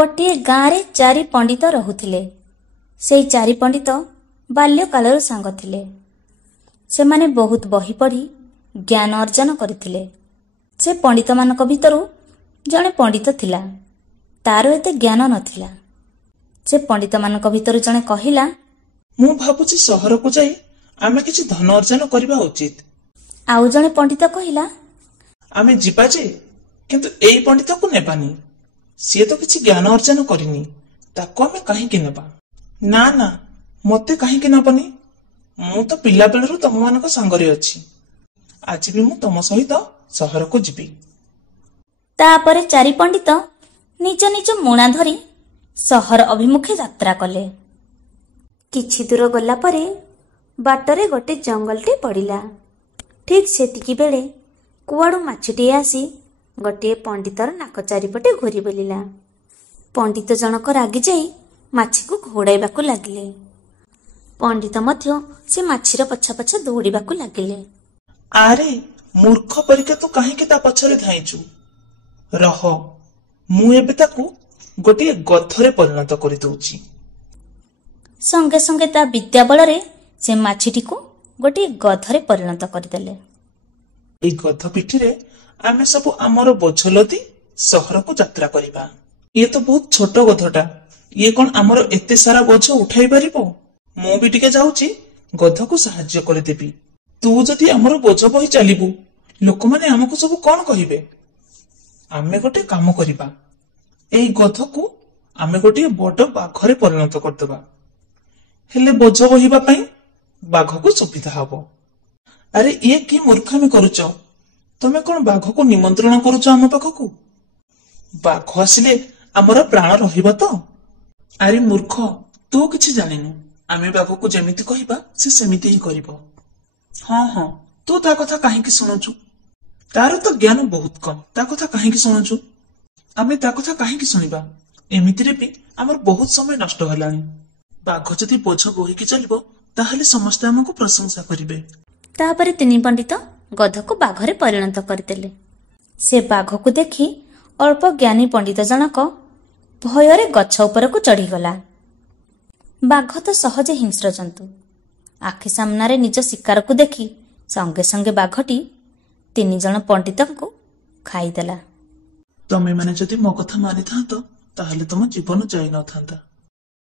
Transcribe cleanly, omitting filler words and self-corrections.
ଗୋଟିଏ ଗାଁରେ 4 ପଣ୍ଡିତ ରହୁଥିଲେ। ସେହି 4 ପଣ୍ଡିତ ବାଲ୍ୟକାଳରୁ ସାଙ୍ଗ ଥିଲେ। ସେମାନେ ବହୁତ ବହି ପଢ଼ି ଜ୍ଞାନ ଅର୍ଜନ କରିଥିଲେ। ସେ ପଣ୍ଡିତମାନଙ୍କ ଭିତରୁ ଜଣେ ପଣ୍ଡିତ ଥିଲା। ତାର ଏତେ ଜ୍ଞାନ ନଥିଲା। ସେ ପଣ୍ଡିତମାନଙ୍କ ଭିତରୁ ଜଣେ କହିଲା, ମୁଁ ଭାବୁଛି ସହରକୁ ଯାଇ ଆମେ କିଛି ଧନ ଅର୍ଜନ କରିବା ଉଚିତ। ଆଉ ଜଣେ ପଣ୍ଡିତ କହିଲା, ଆମେ ଯିବା ଯେ, କିନ୍ତୁ ଏଇ ପଣ୍ଡିତକୁ ନେବାନି। ସିଏ ତ କିଛି ଜ୍ଞାନ ଅର୍ଜନ କରିନି, ତାକୁ ଆମେ କାହିଁକି ନେବା? ନା ନା, ମତେ କାହିଁକି ନବନି? ମୁଁ ତ ପିଲାବେଳରୁ ତମମାନଙ୍କ ସାଙ୍ଗରେ ଅଛି। ଆଜି ବି ମୁଁ ତମ ସହିତ ସହରକୁ ଯିବି। ତାପରେ 4 ପଣ୍ଡିତ ନିଜ ନିଜ ମୁଣା ଧରି ସହର ଅଭିମୁଖେ ଯାତ୍ରା କଲେ। କିଛି ଦୂର ଗଲା ପରେ ବାଟରେ ଗୋଟେ ଜଙ୍ଗଲଟେ ପଡ଼ିଲା। ଠିକ୍ ସେତିକି ବେଳେ କୁଆଡ଼ୁ ମାଛଟିଏ ଆସି ଗୋଟିଏ ପଣ୍ଡିତର ନାକ ଚାରିପଟେ ଘୂରି ବୁଲିଲା। ପଣ୍ଡିତ ଜଣକ ରାଗି ଯାଇ ମାଛିକୁ ଘଉଡ଼ାଇବାକୁ ଲାଗିଲେ। ପଣ୍ଡିତ ମଧ୍ୟ ସେ ମାଛିର ପଛ ପଛ ଦୌଡ଼ିବାକୁ ଲାଗିଲେ। ଆରେ ମୂର୍ଖ ପରିକା ତୁ କାହିଁକି ତା ପଛରେ ଧାଇଁଛୁ? ରହ, ମୁଁ ଏବେ ତାକୁ ଗୋଟିଏ ଗଧରେ ପରିଣତ କରିଦଉଛି। ସଙ୍ଗେ ସଙ୍ଗେ ତା ବିଦ୍ୟା ବଳରେ ସେ ମାଛିଟିକୁ ଗୋଟିଏ ଗଧରେ ପରିଣତ କରିଦେଲେ। ଏଇ ଗଧ ପିଠିରେ ଆମେ ସବୁ ଆମର ବୋଝ ଲଦି ସହରକୁ ଯାତ୍ରା କରିବା। ଇଏ ତ ବହୁତ ଛୋଟ ଗଧଟା। ଇଏ କଣ ଆମର ଏତେ ସାରା ବୋଝ ଉଠାଇ ପାରିବ? ମୁଁ ବି ଟିକେ ଯାଉଛି ଗଧକୁ ସାହାଯ୍ୟ କରିଦେବି। ତୁ ଯଦି ଆମର ବୋଝ ବହି ଚାଲିବୁ, ଲୋକମାନେ ଆମକୁ ସବୁ କଣ କହିବେ? ଆମେ ଗୋଟେ କାମ କରିବା, ଏଇ ଗଧକୁ ଆମେ ଗୋଟିଏ ବଡ ବାଘରେ ପରିଣତ କରିଦେବା। ହେଲେ ବୋଝ ବୋହିବା ପାଇଁ ବାଘକୁ ସୁବିଧା ହବ। ଆରେ ଇଏ କି ମୂର୍ଖାମି କରୁଛ? ତମେ କଣ ବାଘକୁ ନିମନ୍ତ୍ରଣ କରୁଛ ଆମ ପାଖକୁ? ବାଘ ଆସିଲେ ଆମର ପ୍ରାଣ ରହିବ ତ? ଆରେ ମୂର୍ଖ, ତୁ କିଛି ଜାଣିନୁ। ଆମେ ବାଘକୁ ଯେମିତି କହିବା ସେ ସେମିତି ହିଁ କରିବ। ହଁ ହଁ, ତୁ ତା କଥା କାହିଁକି ଶୁଣୁଛୁ? ତାର ତ ଜ୍ଞାନ ବହୁତ କମ୍, ତା କଥା କାହିଁକି ଶୁଣୁଛୁ? ଆମେ ତା କଥା କାହିଁକି ଶୁଣିବା? ଏମିତିରେ ବି ଆମର ବହୁତ ସମୟ ନଷ୍ଟ ହେଲାଣି। ବାଘ ଯଦି ବୋଝ ବୋହିକି ଚାଲିବ, ତାହେଲେ ସମସ୍ତେ ଆମକୁ ପ୍ରଶଂସା କରିବେ। ତାପରେ 3 ପଣ୍ଡିତ ଗଧକୁ ବାଘରେ ପରିଣତ କରିଦେଲେ। ସେ ବାଘକୁ ଦେଖି ଅଳ୍ପ ଜ୍ଞାନୀ ପଣ୍ଡିତ ଜଣକ ଭୟରେ ଗଛ ଉପରକୁ ଚଢ଼ିଗଲା। ବାଘ ତ ସହଜେ ହିଂସ୍ର ଜନ୍ତୁ। ଆଖି ସାମ୍ନାରେ ନିଜ ଶିକାରକୁ ଦେଖି ସଙ୍ଗେ ସଙ୍ଗେ ବାଘଟି 3 ଜଣ ପଣ୍ଡିତଙ୍କୁ ଖାଇଦେଲା। ତମେମାନେ ଯଦି ମୋ କଥା ମାନିଥାନ୍ତ, ତାହେଲେ ତମ ଜୀବନ ଯାଇନଥାନ୍ତା।